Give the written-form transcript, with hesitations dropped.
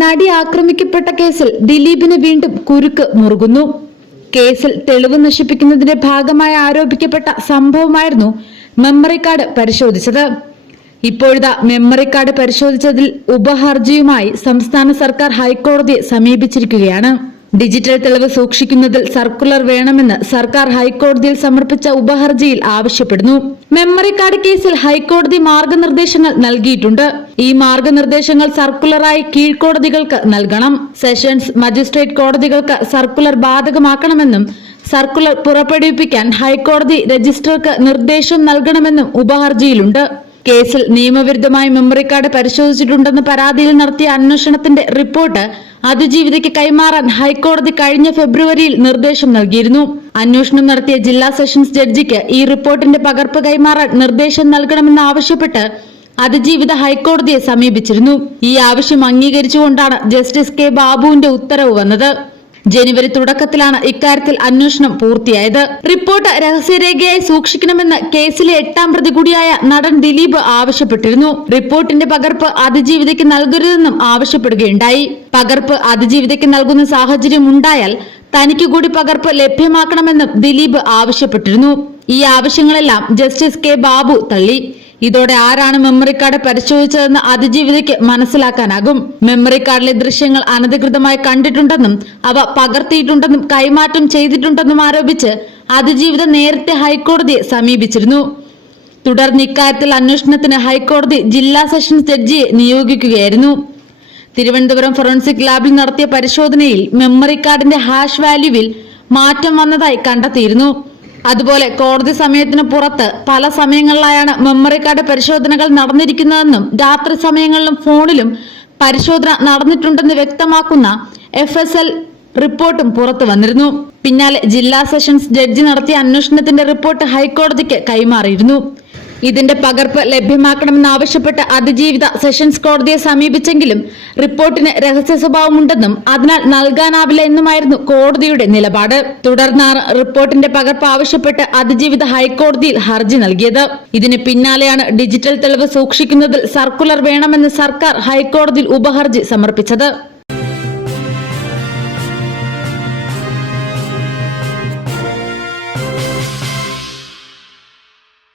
നടി ആക്രമിക്കപ്പെട്ട കേസിൽ ദിലീപിന് വീണ്ടും കുരുക്ക് മുറുകുന്നു. കേസിൽ തെളിവ് നശിപ്പിക്കുന്നതിന്റെ ഭാഗമായി ആരോപിക്കപ്പെട്ട സംഭവമായിരുന്നു മെമ്മറി കാർഡ് പരിശോധിച്ചത്. ഇപ്പോഴിതാ മെമ്മറി കാർഡ് പരിശോധിച്ചതിൽ ഉപഹർജിയുമായി സംസ്ഥാന സർക്കാർ ഹൈക്കോടതിയെ സമീപിച്ചിരിക്കുകയാണ്. ഡിജിറ്റൽ തെളിവ് സൂക്ഷിക്കുന്നതിൽ സർക്കുലർ വേണമെന്ന് സർക്കാർ ഹൈക്കോടതിയിൽ സമർപ്പിച്ച ഉപഹർജിയിൽ ആവശ്യപ്പെടുന്നു. മെമ്മറി കാർഡ് കേസിൽ ഹൈക്കോടതി മാർഗനിർദ്ദേശങ്ങൾ നൽകിയിട്ടുണ്ട്. ഈ മാർഗനിർദ്ദേശങ്ങൾ സർക്കുലറായി കീഴ്ക്കോടതികൾക്ക് നൽകണം. സെഷൻസ്, മജിസ്ട്രേറ്റ് കോടതികൾക്ക് സർക്കുലർ ബാധകമാക്കണമെന്നും സർക്കുലർ പുറപ്പെടുവിപ്പിക്കാൻ ഹൈക്കോടതി രജിസ്ട്രാർക്ക് നിർദ്ദേശം നൽകണമെന്നും ഉപഹർജിയിലുണ്ട്. കേസിൽ നിയമവിരുദ്ധമായി മെമ്മറി കാർഡ് പരിശോധിച്ചിട്ടുണ്ടെന്ന് പരാതിയിൽ നടത്തിയ അന്വേഷണത്തിന്റെ റിപ്പോർട്ട് അതിജീവിതയ്ക്ക് കൈമാറാൻ ഹൈക്കോടതി കഴിഞ്ഞ ഫെബ്രുവരിയിൽ നിർദ്ദേശം നൽകിയിരുന്നു. അന്വേഷണം നടത്തിയ ജില്ലാ സെഷൻസ് ജഡ്ജിക്ക് ഈ റിപ്പോർട്ടിന്റെ പകർപ്പ് കൈമാറാൻ നിർദ്ദേശം നൽകണമെന്നാവശ്യപ്പെട്ട് അതിജീവിത ഹൈക്കോടതിയെ സമീപിച്ചിരുന്നു. ഈ ആവശ്യം അംഗീകരിച്ചുകൊണ്ടാണ് ജസ്റ്റിസ് കെ ബാബുവിന്റെ ഉത്തരവ് വന്നത്. ജനുവരി തുടക്കത്തിലാണ് ഇക്കാര്യത്തിൽ അന്വേഷണം പൂർത്തിയായത്. റിപ്പോർട്ട് രഹസ്യരേഖയായി സൂക്ഷിക്കണമെന്ന് കേസിലെ 8ാം പ്രതി കൂടിയായ നടൻ ദിലീപ് ആവശ്യപ്പെട്ടിരുന്നു. റിപ്പോർട്ടിന്റെ പകർപ്പ് അതിജീവിതയ്ക്ക് നൽകരുതെന്നും ആവശ്യപ്പെടുകയുണ്ടായി. പകർപ്പ് അതിജീവിതയ്ക്ക് നൽകുന്ന സാഹചര്യം ഉണ്ടായാൽ തനിക്ക് കൂടി പകർപ്പ് ലഭ്യമാക്കണമെന്നും ദിലീപ് ആവശ്യപ്പെട്ടിരുന്നു. ഈ ആവശ്യങ്ങളെല്ലാം ജസ്റ്റിസ് കെ ബാബു തള്ളി. ഇതോടെ ആരാണ് മെമ്മറി കാർഡ് പരിശോധിച്ചതെന്ന് അതിജീവിതയ്ക്ക് മനസ്സിലാക്കാനാകും. മെമ്മറി കാർഡിലെ ദൃശ്യങ്ങൾ അനധികൃതമായി കണ്ടിട്ടുണ്ടെന്നും അവ പകർത്തിയിട്ടുണ്ടെന്നും കൈമാറ്റം ചെയ്തിട്ടുണ്ടെന്നും ആരോപിച്ച് അതിജീവിത നേരത്തെ ഹൈക്കോടതിയെ സമീപിച്ചിരുന്നു. തുടർന്ന് ഇക്കാര്യത്തിൽ അന്വേഷണത്തിന് ഹൈക്കോടതി ജില്ലാ സെഷൻസ് ജഡ്ജിയെ നിയോഗിക്കുകയായിരുന്നു. തിരുവനന്തപുരം ഫോറൻസിക് ലാബിൽ നടത്തിയ പരിശോധനയിൽ മെമ്മറി കാർഡിന്റെ ഹാഷ് വാല്യൂവിൽ മാറ്റം വന്നതായി കണ്ടെത്തിയിരുന്നു. അതുപോലെ കോടതി സമയത്തിന് പുറത്ത് പല സമയങ്ങളിലായാണ് മെമ്മറി കാർഡ് പരിശോധനകൾ നടന്നിരിക്കുന്നതെന്നും രാത്രി സമയങ്ങളിലും ഫോണിലും പരിശോധന നടന്നിട്ടുണ്ടെന്ന് വ്യക്തമാക്കുന്ന FSL റിപ്പോർട്ടും പുറത്തു വന്നിരുന്നു. പിന്നാലെ ജില്ലാ സെഷൻസ് ജഡ്ജി നടത്തിയ അന്വേഷണത്തിന്റെ റിപ്പോർട്ട് ഹൈക്കോടതിക്ക് കൈമാറിയിരുന്നു. ഇതിന്റെ പകർപ്പ് ലഭ്യമാക്കണമെന്നാവശ്യപ്പെട്ട് അതിജീവിത സെഷൻസ് കോടതിയെ സമീപിച്ചെങ്കിലും റിപ്പോർട്ടിന് രഹസ്യ സ്വഭാവമുണ്ടെന്നും അതിനാൽ നൽകാനാവില്ല എന്നുമായിരുന്നു കോടതിയുടെ നിലപാട്. തുടർന്നാണ് റിപ്പോർട്ടിന്റെ പകർപ്പ് ആവശ്യപ്പെട്ട് അതിജീവിത ഹൈക്കോടതിയിൽ ഹർജി നൽകിയത്. ഇതിന് പിന്നാലെയാണ് ഡിജിറ്റൽ തെളിവ് സൂക്ഷിക്കുന്നതിൽ സർക്കുലർ വേണമെന്ന് സർക്കാർ ഹൈക്കോടതിയിൽ ഉപഹർജി സമർപ്പിച്ചത്.